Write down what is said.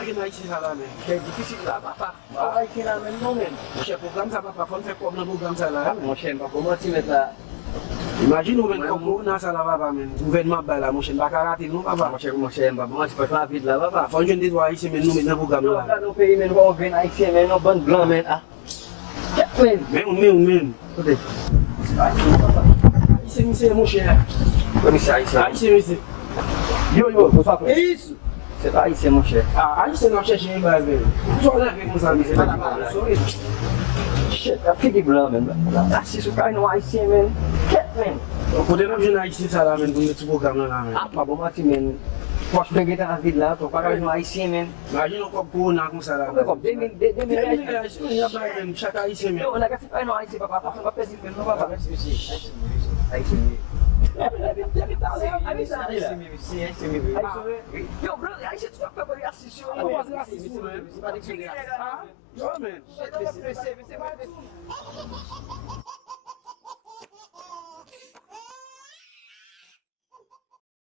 bagay na iti sa lamin. Kaya difficile la, papa. Ay, kinamin mo men. Monshe, program sa papa, kon fe kom nan program sa la. Monshe, pa pou mati met la. Imagine ou men kom nan sa la papa men. Gouvernement ba la, monshe, baka ratil nou papa. Monshe, pa pou mati pat la vide la, papa. Fon jen dit wa iti men nou men nan program la. Nou peyi men wou ven Haitien men, nou ban blan men, ah. Ket men. Men. Kote. Ise monshe. Koni se Haitien. Ise. Yo, pou sa pre. Is. Se pa Haitien monshe. Ise nan chèche yon baz men. Sou la vek mousa mi se pa di blan. Sorry. Shit, a figi blan men. Asi sou kay nou Haitien men. Ket men. Kote nan jen a iti sa la men, pou mè tou program nan la men. Ah, pa pou mati men. Poch ben getan a vide la, to pa kay nou Haitien men. Imagine ou kop kou nan kon sa la. Ome kom, 2000 Ise yon baz men, chaka iti men. Yo, on a gasi kay nou Haitien papa, pa pa pesi men, nou papa. Haitien. Yo, bro, Haitien tu pa pa assis yo. Ou waz la assis yo men. Yo men.